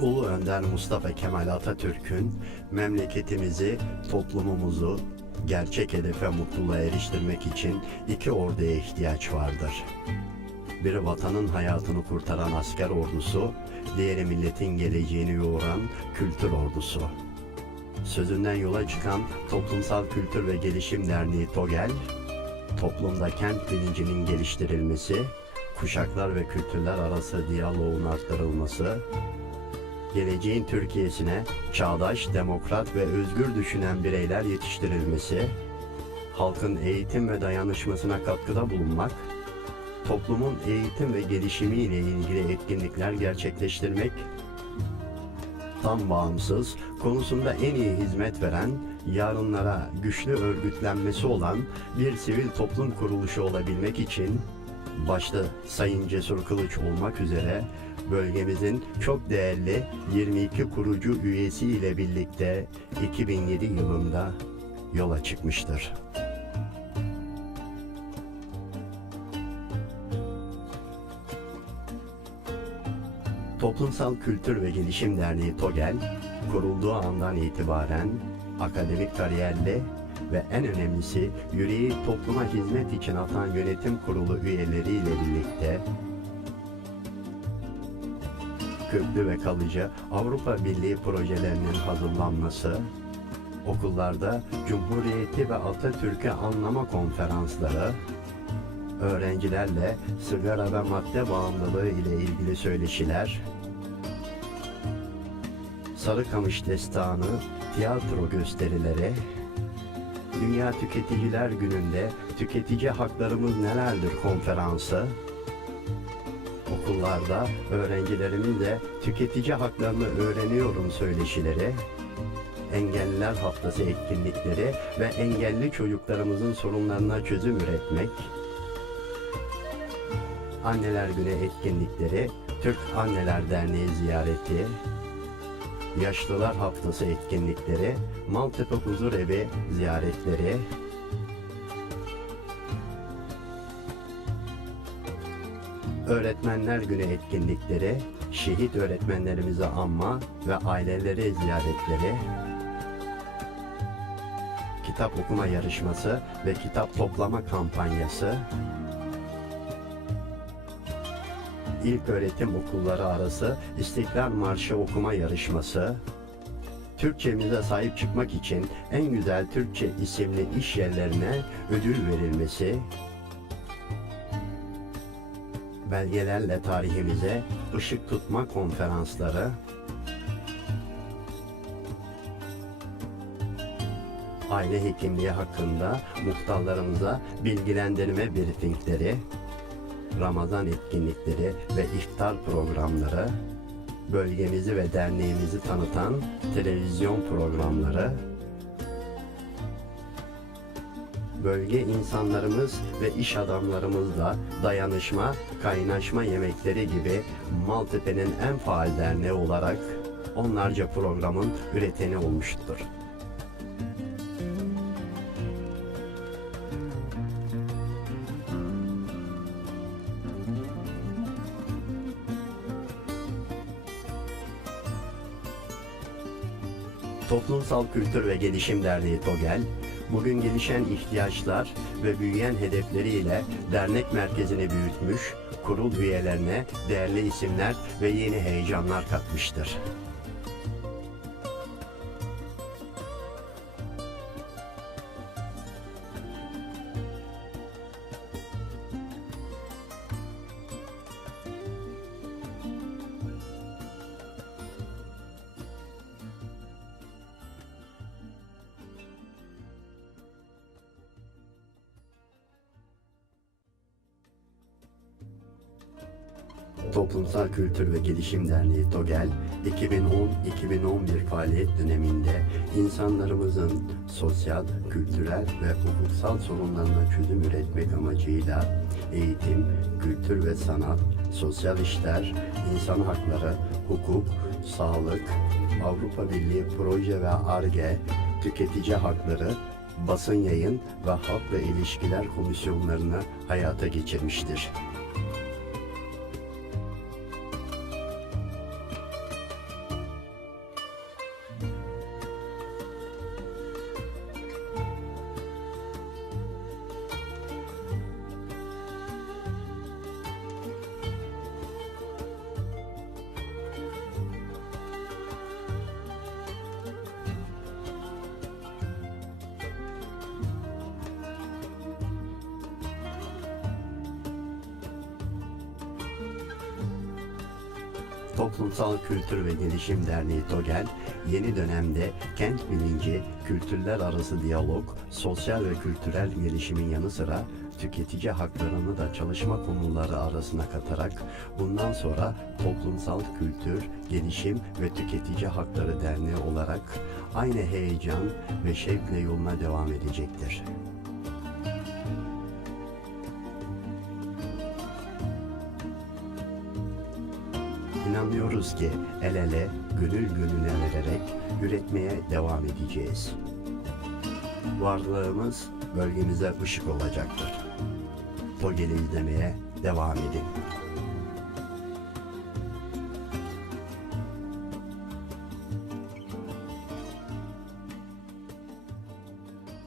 Ulu Önder Mustafa Kemal Atatürk'ün memleketimizi, toplumumuzu gerçek hedefe mutluluğa eriştirmek için iki orduya ihtiyaç vardır. Biri vatanın hayatını kurtaran asker ordusu, diğeri milletin geleceğini yoğuran kültür ordusu. Sözünden yola çıkan Toplumsal Kültür ve Gelişim Derneği TOGEL, toplumda kent bilincinin geliştirilmesi, kuşaklar ve kültürler arası diyaloğun arttırılması, geleceğin Türkiye'sine çağdaş, demokrat ve özgür düşünen bireyler yetiştirilmesi, halkın eğitim ve dayanışmasına katkıda bulunmak, toplumun eğitim ve gelişimi ile ilgili etkinlikler gerçekleştirmek, tam bağımsız, konusunda en iyi hizmet veren, yarınlara güçlü örgütlenmesi olan bir sivil toplum kuruluşu olabilmek için başta Sayın Cesur Kılıç olmak üzere bölgemizin çok değerli 22 kurucu üyesi ile birlikte 2007 yılında yola çıkmıştır. Toplumsal Kültür ve Gelişim Derneği TOGEL, kurulduğu andan itibaren akademik kariyerli ve en önemlisi yüreği topluma hizmet için atan yönetim kurulu üyeleriyle birlikte köklü ve kalıcı Avrupa Birliği projelerinin hazırlanması, okullarda Cumhuriyeti ve Atatürk'ü anlama konferansları, öğrencilerle sigara ve madde bağımlılığı ile ilgili söyleşiler, Sarıkamış Destanı, tiyatro gösterileri, Dünya Tüketiciler Günü'nde Tüketici Haklarımız Nelerdir konferansı, okullarda öğrencilerimizle tüketici haklarını öğreniyorum söyleşileri, Engelliler Haftası etkinlikleri ve engelli çocuklarımızın sorunlarına çözüm üretmek, Anneler Günü etkinlikleri, Türk Anneler Derneği ziyareti, Yaşlılar Haftası etkinlikleri, Maltepe Huzur Evi ziyaretleri, Öğretmenler Günü etkinlikleri, şehit öğretmenlerimizi anma ve aileleri ziyaretleri, kitap okuma yarışması ve kitap toplama kampanyası, İlk öğretim okulları arası İstiklal Marşı okuma yarışması, Türkçemize sahip çıkmak için en güzel Türkçe isimli iş yerlerine ödül verilmesi, belgelerle tarihimize ışık tutma konferansları, aile hekimliği hakkında muhtarlarımıza bilgilendirme briefingleri, Ramazan etkinlikleri ve iftar programları, bölgemizi ve derneğimizi tanıtan televizyon programları, bölge insanlarımız ve iş adamlarımızla dayanışma, kaynaşma yemekleri gibi Maltepe'nin en faal derneği olarak onlarca programın üreteni olmuştur. Toplumsal Kültür ve Gelişim Derneği TOGEL, bugün gelişen ihtiyaçlar ve büyüyen hedefleriyle dernek merkezini büyütmüş, kurul üyelerine değerli isimler ve yeni heyecanlar katmıştır. Toplumsal Kültür ve Gelişim Derneği TOGEL, 2010-2011 faaliyet döneminde insanlarımızın sosyal, kültürel ve hukuksal sorunlarına çözüm üretmek amacıyla eğitim, kültür ve sanat, sosyal işler, insan hakları, hukuk, sağlık, Avrupa Birliği proje ve ARGE, tüketici hakları, basın yayın ve halkla ilişkiler komisyonlarını hayata geçirmiştir. Toplumsal Kültür ve Gelişim Derneği TOGEL, yeni dönemde kent bilinci, kültürler arası diyalog, sosyal ve kültürel gelişimin yanı sıra tüketici haklarını da çalışma konuları arasına katarak bundan sonra Toplumsal Kültür, Gelişim ve Tüketici Hakları Derneği olarak aynı heyecan ve şevkle yoluna devam edecektir. İnanıyoruz ki el ele, gönül gönüle vererek üretmeye devam edeceğiz. Varlığımız bölgemize ışık olacaktır. TOGEL'i izlemeye devam edin.